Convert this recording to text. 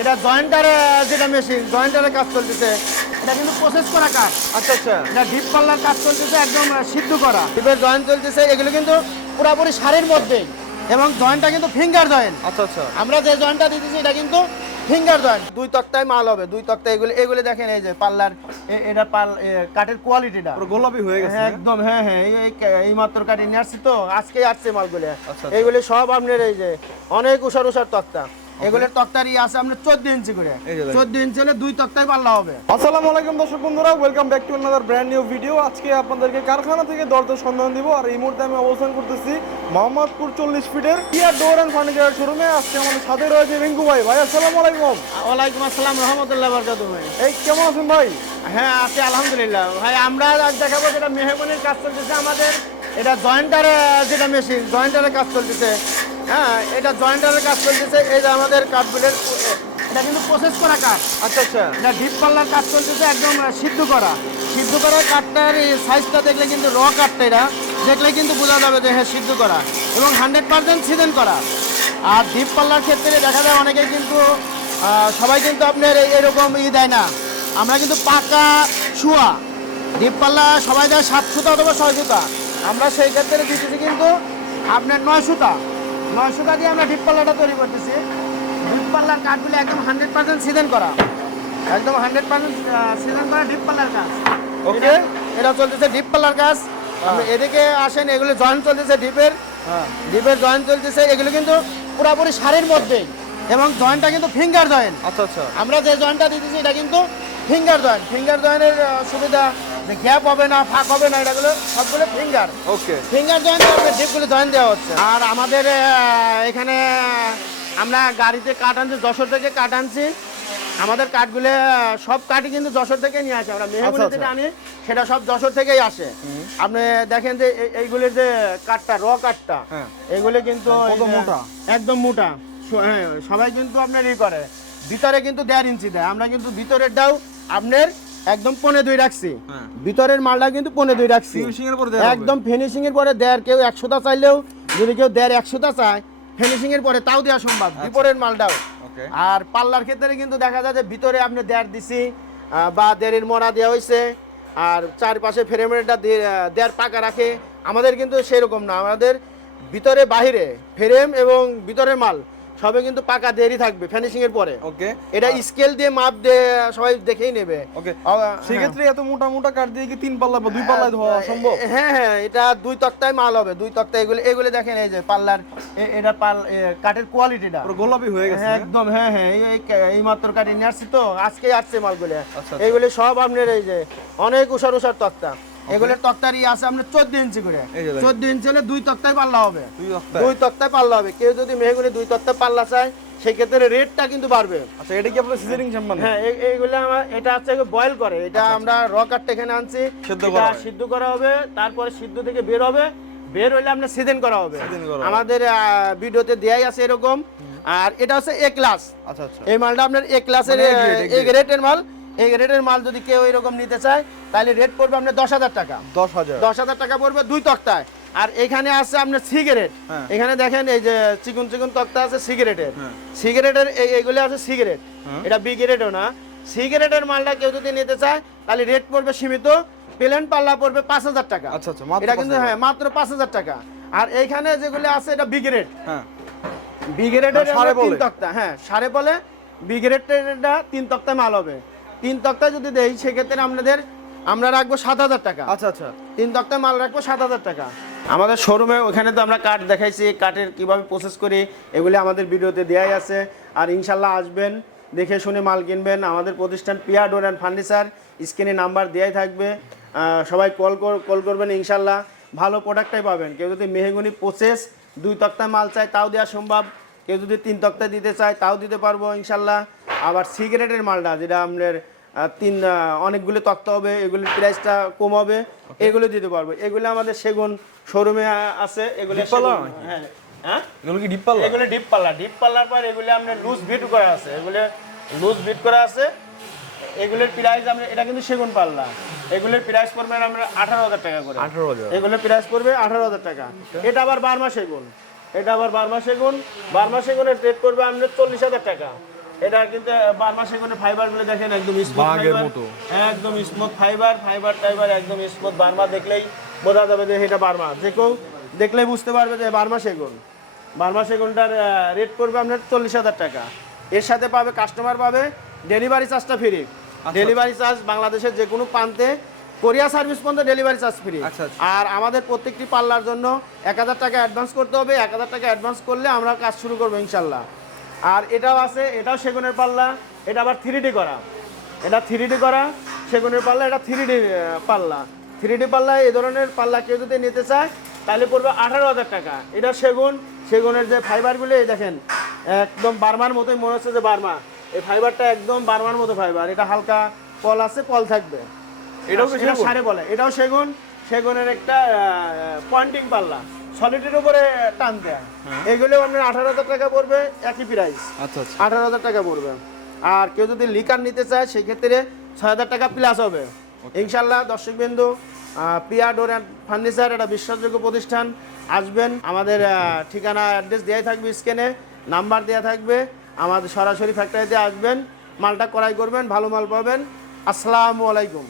এটা জয়েন্টার যেটা মেশিন জয়েন্টারের কাজ চলতেছে। এটা কিন্তু প্রসেস করা কাজ। আচ্ছা আচ্ছা। এটা ডিপ পাল্লার কাজ চলতেছে একদম সিদ্ধ করা। ডিপের জয়েন্ট চলতেছে এগুলো কিন্তু পুরোপুরি শাড়ির মধ্যেই এবং জয়েন্টটা কিন্তু ফিঙ্গার জয়েন্ট আচ্ছা আচ্ছা। আমরা যে জয়েন্টটা দিতেছি এটা কিন্তু ফিঙ্গার জয়েন্ট দুই তক্তায় মাল হবে দুই তক্তা এগুলো এগুলো দেখেন এই যে পাল্লার এটা পাল কাঠের কোয়ালিটিটা পুরো গোলাপি হয়ে গেছে হ্যাঁ, একদম হ্যাঁ হ্যাঁ এই- মাত্র কাটি নিয়ে আসছি তো আজকেই আসছে মালগুলো। আচ্ছা। এইগুলো সব আপনার এই যে অনেক উষার উষার তক্তা। এগুলোর তক্তারই আছে আপনার চোদ্দ ইঞ্চি করে। চোদ্দ ইঞ্চি হলে দুই তক্তায় পাল্লা হবে। আসসালামু আলাইকুম দর্শক বন্ধুরা welcome back to another brand new video আজকে আপনাদেরকে কারখানা থেকে দরদের সন্ধান দিব আর এই মুহূর্তে আমি অবস্থান করতেছি মোহাম্মদপুর চল্লিশ ফিটের ইয়ার ডোর অ্যান্ড ফার্নিচার শোরুমে আজকে আমাদের সাথে রয়েছে রিঙ্কু ভাই। ভাই আসসালামু আলাইকুম। ওয়ালাইকুম আসসালাম রহমতুল্লাহ বরকাত ভাই। এই কেমন আছেন ভাই? হ্যাঁ আছি আলহামদুলিল্লাহ। ভাই আমরা আজ দেখাবো যেটা মেহমানের কাজ চলতেছে আমাদের। এটা জয়েন্টার যেটা মেশিন জয়েন্টারের কাজ চলতেছে। হ্যাঁ এটা জয়েন্টারের কাজ চলতেছে। এই যে আমাদের কাঠগুলোর এটা কিন্তু প্রসেস করা কাঠ আচ্ছা আচ্ছা। এটা ডিপ পাল্লার কাজ চলতেছে একদম সিদ্ধ করা। সিদ্ধ করা কাঠটার সাইজটা দেখলে কিন্তু র কাঠটা এটা। দেখলে কিন্তু বোঝা যাবে যে হ্যাঁ সিদ্ধ করা। এবং হান্ড্রেড পার্সেন্ট সিজন করা। আর ডিপ পাল্লার ক্ষেত্রে দেখা যায় অনেকেই কিন্তু সবাই কিন্তু আপনার এরকম ই দেয় না। আমরা কিন্তু পাকা শুয়া। ডিপ পাল্লা সবাই দেয় সাত সুতা অথবা ছয় সুতা। আমরা সেই ক্ষেত্রে দিতেছি কিন্তু আপনার নয় সুতা। নয় সুতা দিয়ে আমরা ডিপ পাল্লাটা তৈরি করতেছি। ডিপ পাল্লার কাঠগুলো একদম হান্ড্রেড পার্সেন্ট সিজন করা। একদম হান্ড্রেড পার্সেন্ট সিজন করা ডিপ পাল্লার কাজ Okay. এটা- চলতেছে ডিপ পাল্লার কাজ এদিকে আসেন এগুলো জয়েন্ট চলতেছে ডিপের। হ্যাঁ। ডিপের জয়েন্ট চলতেছে। এগুলো কিন্তু পুরোপুরি শাড়ির মধ্যেই। এবং জয়েন্টটা কিন্তু ফিঙ্গার জয়েন্ট আচ্ছা আচ্ছা। আমরা যে জয়েন্টটা দিতেছি এটা কিন্তু ফিঙ্গার জয়েন্ট ফিঙ্গার জয়েন্টের সুবিধা যে গ্যাপ হবে না ফাঁক হবে না এটাগুলো সবগুলো ফিঙ্গার ওকে ফিঙ্গার আপনার ডিপগুলো জয়েন্ট দেওয়া হচ্ছে। আর আমাদের এখানে আমরা গাড়িতে কাঠ আনছি যশোর থেকে কাঠ আনছি। আমাদের কাঠগুলো সব কাঠই কিন্তু যশোর থেকে নিয়ে আসে। আমরা মেহগুলি আচ্ছা, থেকে আচ্ছা। আনি সেটা সব যশোর থেকেই আসে। আপনি দেখেন যে এই- এইগুলির যে কাঠটা র কাঠটা হ্যাঁ। এগুলো কিন্তু মোটা? একদম মোটা। হ্যাঁ সবাই কিন্তু আপনার ই করে। ভিতরে কিন্তু দেড় ইঞ্চি দেয়। আমরা কিন্তু ভিতরেরটাও আপনার একদম পনে দুই রাখছি। হ্যাঁ। ভিতরের মালটা কিন্তু পনে দুই রাখছি। পরে একদম ফিনিশিং এর পরে দেড় কেউ একশোটা চাইলেও যদি কেউ দেড় একশোটা চায় ফিনিশিং এর পরে তাও দেওয়া সম্ভব বিপরের মালটাও। আর পাল্লার ক্ষেত্রে কিন্তু দেখা যায় যে ভিতরে আপনি দেড় দিছি বা দেড়ের মরা দেওয়া হয়েছে আর চারপাশে ফ্রেমেরটা দেড় পাকা রাখে আমাদের কিন্তু সেরকম না। আমাদের ভিতরে বাহিরে ফ্রেম এবং ভিতরের মাল সবে কিন্তু পাকা দেরি থাকবে ফিনিশিং এর পরে। ওকে এটা স্কেল দিয়ে মাপ দিয়ে সবাই দেখেই নেবে। ওকে সেক্ষেত্রে এত মোটা মোটা কাঠ দিয়ে কি তিন পাল্লা বা দুই পাল্লায় ধোয়া সম্ভব? হ্যাঁ হ্যাঁ এটা দুই তক্তায় মাল হবে দুই তক্তা এগুলো এগুলো দেখেন এই যে পাল্লার এটা পাল কাঠের কোয়ালিটিটা পুরো গোলাপি হয়ে গেছে হ্যাঁ, একদম হ্যাঁ হ্যাঁ এই- এই- মাত্র কাটি নিয়ে আসছি তো আজকেই আসছে মালগুলো। আচ্ছা। এইগুলো সব আপনার এই যে অনেক উষার উষার তক্তা। এগুলোর তক্তারই আছে আপনার চোদ্দ ইঞ্চি করে। চোদ্দ ইঞ্চি হলে দুই তক্তায় পাল্লা হবে। দুই তক্তায়। পাল্লা হবে। কেউ যদি মেহগুলি দুই তক্তায় পাল্লা চায় সেই ক্ষেত্রে রেটটা কিন্তু বাড়বে। আচ্ছা এটা কি আপনার চেম্বার হ্যাঁ এইগুলো আমার এটা হচ্ছে বয়েল করে। এটা আমরা র কাঠটা এখানে আনছি। আচ্ছা, সিদ্ধ করা হবে। সিদ্ধ করা হবে তারপরে সিদ্ধ থেকে বের হবে। বের হলে আপনার সিজন করা হবে। সিজন। আমাদের ভিডিওতে দেয়াই আছে এরকম। আর এটা হচ্ছে এ ক্লাস আচ্ছা আচ্ছা। এই মালটা আপনার এ ক্লাসের এ। গ্রেডের মাল। এই গ্রেডের মাল যদি কেউ এরকম নিতে চায় তাহলে রেট পড়বে আপনার দশ হাজার টাকা। দশ হাজার। দশ হাজার টাকা পড়বে দুই তক্তায়। আর এখানে আছে আপনার সিগারেট হ্যাঁ। এখানে দেখেন এই যে চিকুন চিকুন তক্তা আছে সিগারেটের হ্যাঁ। সিগারেটের এই এইগুলো আছে সিগারেট হ্যাঁ। এটা বি গ্রেডও না। সিগারেটের মালটা কেউ যদি নিতে চায় তাহলে রেট পড়বে সীমিত। প্লেন পাল্লা পড়বে পাঁচ হাজার টাকা। আচ্ছা, আচ্ছা, এটা কিন্তু হ্যাঁ মাত্র পাঁচ হাজার টাকা। আর এইখানে যেগুলো আছে এটা বি গ্রেড হ্যাঁ। বি গ্রেডের সাড়ে তিন তক্তা হ্যাঁ সাড়ে বলে। বি গ্রেডটা তিন তক্তায় মাল হবে। তিন তক্তা যদি দেই সেক্ষেত্রে আপনাদের আমরা রাখব সাত হাজার টাকা। আচ্ছা আচ্ছা। তিন তক্তায় মাল রাখব সাত হাজার টাকা। আমাদের শোরুমে ওখানে তো আমরা কাঠ দেখাইছি কাঠের কীভাবে প্রসেস করি এগুলি আমাদের ভিডিওতে দেওয়াই আছে। আর ইনশাল্লাহ আসবেন দেখে শুনে মাল কিনবেন। আমাদের প্রতিষ্ঠান পিয়া ডোর অ্যান্ড ফার্নিচার স্ক্রিনে নাম্বার দেওয়াই থাকবে। সবাই কল কল করবেন ইনশাল্লাহ। ভালো প্রোডাক্টটাই পাবেন। কেউ যদি মেহেগুনি প্রসেস দুই তক্তায় মাল চায় তাও দেওয়া সম্ভব। কেউ যদি তিন তক্তায় দিতে চায় তাও দিতে পারব ইনশাল্লাহ। আবার সিগারেটের মালটা যেটা আপনার তিন অনেকগুলো তক্তা হবে এগুলির প্রাইসটা কম হবে এগুলো দিতে পারব। এগুলো আমাদের সেগুন শোরুমে আছে এগুলো? হ্যাঁ। হ্যাঁ? এগুলো কি ডিপ পাল্লা? এগুলো ডিপ পাল্লা। ডিপ পাল্লার পর এগুলো আপনার লুজ বিট করা আছে। এগুলো লুজ বিট করা আছে। এগুলোর প্রাইস আমরা এটা কিন্তু সেগুন পাল্লা। এগুলোর প্রাইস পড়বে আমরা আঠারো হাজার টাকা করে। আঠারো হাজার। এগুলোর প্রাইস পড়বে আঠারো হাজার টাকা। এটা আবার বারমা সেগুন। এটা আবার বারমা সেগুন। বারমা সেগুনের রেট পড়বে আপনার চল্লিশ হাজার টাকা। এটা কিন্তু বার্মা সেগুনের ফাইবারগুলো দেখেন একদম স্মুথ মতো। একদম স্মুথ ফাইবার ফাইবার টাইবার একদম স্মুথ বার্মা দেখলেই বোঝা যাবে যে এটা বার্মা যে কেউ দেখলেই বুঝতে পারবে যে বার্মা সেগুন বার্মা সেগুনটার রেট পড়বে আপনার চল্লিশ হাজার টাকা। এর সাথে পাবে কাস্টমার পাবে ডেলিভারি চার্জটা ফ্রি ডেলিভারি চার্জ বাংলাদেশের যে কোনো প্রান্তে কোরিয়া সার্ভিস পর্যন্ত ডেলিভারি চার্জ ফ্রি। আর আমাদের প্রত্যেকটি পাল্লার জন্য এক হাজার টাকা অ্যাডভান্স করতে হবে। এক হাজার টাকা অ্যাডভান্স করলে আমরা কাজ শুরু করব ইনশাল্লাহ। আর এটাও আছে এটাও সেগুনের পাল্লা এটা আবার থ্রি ডি করা। এটা থ্রি ডি করা সেগুনের পাল্লা এটা থ্রি ডি পাল্লা। থ্রি ডি পাল্লা এই ধরনের পাল্লা কেউ যদি নিতে চায় তাহলে পড়বে আঠারো হাজার টাকা। এটা সেগুন সেগুনের যে ফাইবারগুলো এই দেখেন একদম বার্মার মতোই মনে হচ্ছে যে বার্মা। এই ফাইবারটা একদম বার্মার মতো ফাইবার। এটা হালকা পল আছে পল থাকবে। এটাও সারে বলে। এটাও সেগুন সেগুনের একটা পয়েন্টিং পাল্লা। সলিডের উপরে টান দেয়। এগুলো আপনার আঠারো হাজার টাকা পড়বে একই প্রাইস আচ্ছা আচ্ছা। আঠারো হাজার টাকা পড়বে। আর কেউ যদি লিকার নিতে চায় সেই ক্ষেত্রে ছয় হাজার টাকা প্লাস হবে। ইনশাল্লাহ দর্শক বিন্দু পিয়া ডোর অ্যান্ড ফার্নিচার একটা বিশ্বাসযোগ্য প্রতিষ্ঠান। আসবেন আমাদের ঠিকানা অ্যাড্রেস দেওয়াই থাকবে স্ক্যানে নাম্বার দেওয়া থাকবে। আমাদের সরাসরি ফ্যাক্টরিতে আসবেন মালটা ক্রয় করবেন ভালো মাল পাবেন। আসসালামু আলাইকুম।